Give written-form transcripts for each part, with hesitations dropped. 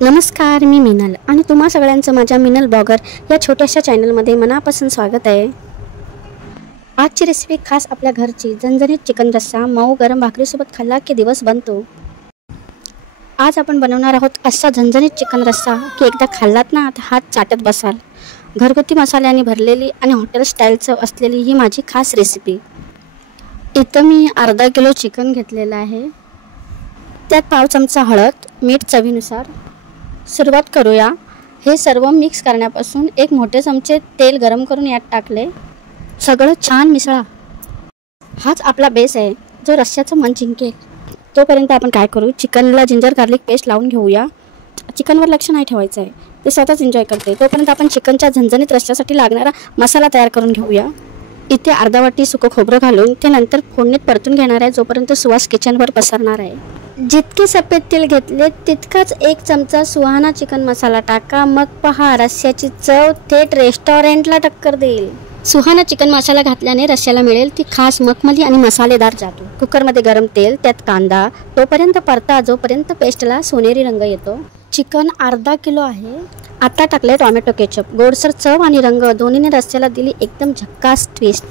नमस्कार, मी मिनल आणि तुम्हा सगळ्यांचं माझ्या मिनल ब्लॉगर या छोट्याशा चॅनलमध्ये मनापासून स्वागत आहे। आजची रेसिपी खास आपल्या घरची झणझणीत चिकन रस्सा मऊ गरम भाकरीसोबत खाल्ला की दिवस बनतो। आज आपण बनवणार आहोत असा झणझणीत चिकन रस्सा की एकदा खाल्लात ना तर हात चाटत बसाल। घरगुती मसाल्याने भरलेली आणि हॉटेल स्टाईल चव असलेली ही माझी खास रेसिपी। इथं मी अर्धा किलो चिकन घेतलेलं आहे। त्यात पाव चमचा हळद, मीठ चवीनुसार। सुरुवात करूया। हे सर्व मिक्स करण्यापासून एक मोठे चमचे तेल गरम करून यात टाकले। सगळं छान मिसळा। हाच आपला बेस आहे जो रस्स्याचं मन जिंकेल। तोपर्यंत आपण काय करू, चिकनला जिंजर गार्लिक पेस्ट लावून घेऊया। चिकनवर लक्ष नाही ठेवायचं आहे, ते स्वतःच एन्जॉय करते। तोपर्यंत आपण चिकनच्या झणझणीत रस्स्यासाठी लागणारा मसाला तयार करून घेऊया। इथे अर्धा वाटी सुकं खोबरं घालून ते नंतर फोडणीत परतून घेणार आहे जोपर्यंत सुवास किचनवर पसरणार आहे। जितके सफेद तेल घेतले तितकाच एक चमचा सुहाना चिकन मसाला टाका। मग पहा, रस्स्याची चव थेट रेस्टॉरंटला टक्कर देईल। सुहाना चिकन मसाला घातल्याने रस्स्याला मिळेल ती खास मखमली आणि मसालेदार जादू। कुकरमध्ये गरम तेल, त्यात कांदा तोपर्यंत परता जोपर्यंत पेस्टला सोनेरी रंग येतो। चिकन अर्धा किलो आहे। आता टाकले टोमॅटो केचप। गोडसर चव आणि रंग दोन्हीने रस्स्याला दिली एकदम झक्कास ट्विस्ट।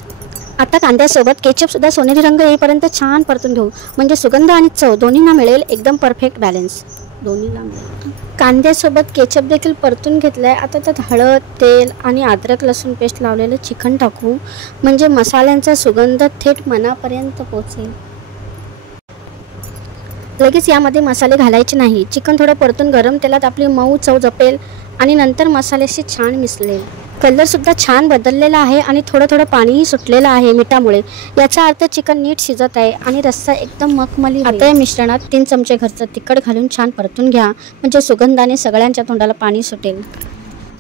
आता कांद्यासोबत केचप सुद्धा सोनेरी रंग येईपर्यंत छान परतून घेऊ, म्हणजे सुगंध आणि चव दोन्हींना मिळेल एकदम परफेक्ट बॅलन्स। दोन्हीला मिळेल। कांद्यासोबत केचप देखील परतून घेतलाय। आता त्यात हळद, तेल आणि अद्रक लसूण पेस्ट लावलेलं चिकन टाकू, म्हणजे मसाल्यांचा सुगंध थेट मनापर्यंत पोहोचेल। लगेच यामध्ये मसाले घालायचे नाही। चिकन थोडं परतून गरम तेलात आपली मऊ चव जपेल आणि नंतर मसाल्याशी छान मिसळेल। कलर सुद्धा छान बदललेला आहे आणि थोडं पाणीही सुटलेलं आहे मिठामुळे। याचा अर्थ चिकन नीट शिजत आहे आणि रस्सा एकदम मखमली। आता या मिश्रणात 3 चमचे घरचं तिखट घालून छान परतून घ्या, म्हणजे सुगंधाने सगळ्यांच्या तोंडाला पाणी सुटेल।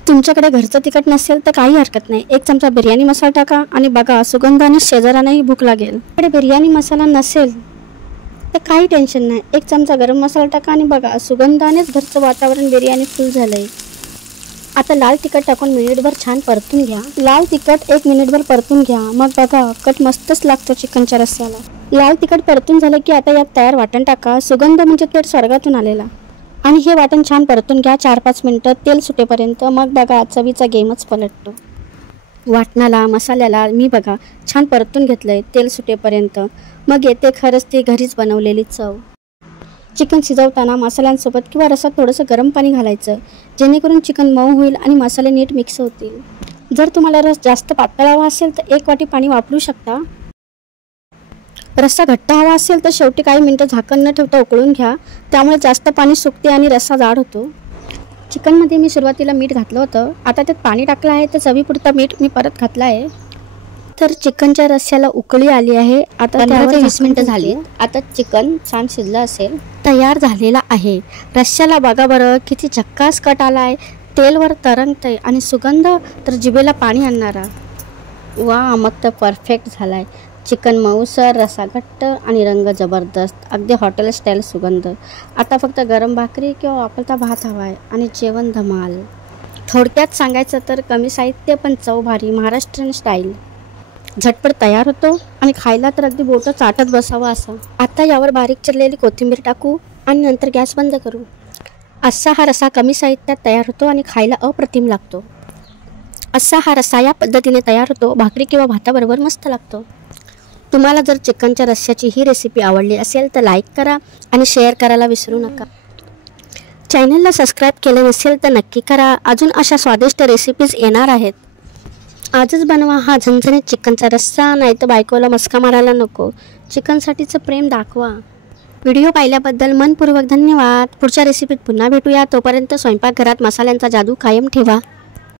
तुमच्याकडे घरचं तिखट नसेल तर काही हरकत नाही, 1 चमचा बिर्याणी मसाला टाका आणि बघा सुगंधाने शेजाऱ्यांनाही भूक लागेल। इकडे बिर्याणी मसाला नसेल तर काही टेन्शन नाही, 1 चमचा गरम मसाला टाका आणि बघा सुगंधानेच घरचं वातावरण बिर्याणी फुल झालंय। आता लाल तिखट टाकून मिनिटभर छान परतून घ्या। लाल तिखट 1 मिनिटभर परतून घ्या, मग बघा कट मस्तच लागतो चिकनच्या रस्स्याला। लाल तिखट परतून झालं की आता यात तयार वाटण टाका। सुगंध म्हणजे थेट स्वर्गातून आलेला। आणि हे वाटण छान परतून घ्या 4-5 मिनिटं तेल सुटेपर्यंत। मग बघा चवीचा गेमच पलटतो। वाटणाला मसाल्याला मी बघा छान परतून घेतलंय तेल सुटेपर्यंत। मग येते खरंच ती घरीच बनवलेली चव। चिकन शिजवताना मसाल्यांसोबत किंवा रसात थोडंसं गरम पाणी घालायचं, जेणेकरून चिकन मऊ होईल आणि मसाले नीट मिक्स होतील। जर तुम्हाला रस जास्त पातळ हवा असेल तर 1 वाटी पाणी वापरू शकता। रस्सा घट्ट हवा असेल तर शेवटी काही मिनिटं झाकण न ठेवता उकळून घ्या, त्यामुळे जास्त पाणी सुकते आणि रस्सा जाड होतो। चिकनमध्ये मी सुरुवातीला मीठ घातलं होतं, आता त्यात पाणी टाकलं आहे तर चवीपुरतं मीठ मी परत घातलं आहे। तर चिकनच्या रस्स्याला उकळी आली आहे। आता 15 ते 20 मिनिटं झाली। आता चिकन छान शिजलं असेल, तयार झालेला आहे। रस्स्याला बघा बरं किती झक्कास कट आला आहे, तेलवर तरंगतंय आणि सुगंध तर जिभेला पाणी आणणारा। वा, मग तर परफेक्ट झालाय। चिकन मऊसर, रस्सा घट्ट आणि रंग जबरदस्त, अगदी हॉटेल स्टाईल सुगंध। आता फक्त गरम भाकरी किंवा वापरता भात हवा आहे आणि जेवण धमाल। थोडक्यात सांगायचं तर कमी साहित्य पण चव भारी, महाराष्ट्रीयन स्टाईल। झटपट तयार होतो आणि खायला तर अगदी बोटं चाटत बसावं असं। आता यावर बारीक चिरलेली कोथिंबीर टाकू आणि नंतर गॅस बंद करू। असा हा रस्सा कमी साहित्यात तयार होतो आणि खायला अप्रतिम लागतो। असा हा रस्सा या पद्धतीने तयार होतो, भाकरी किंवा भाताबरोबर मस्त लागतो। तुम्हाला जर चिकनच्या रस्स्याची ही रेसिपी आवडली असेल तर लाईक करा आणि शेअर करायला विसरू नका। चॅनलला सबस्क्राईब केलं नसेल तर नक्की करा, अजून अशा स्वादिष्ट रेसिपीज येणार आहेत। आजच बनवा हा झणझणीत चिकनचा रस्सा, नाही तर बायकोला मस्का मारायला नको। चिकनसाठीचं प्रेम दाखवा। व्हिडिओ पाहिल्याबद्दल मनपूर्वक धन्यवाद। पुढच्या रेसिपीत पुन्हा भेटूया, तोपर्यंत स्वयंपाकघरात मसाल्यांचा जादू कायम ठेवा।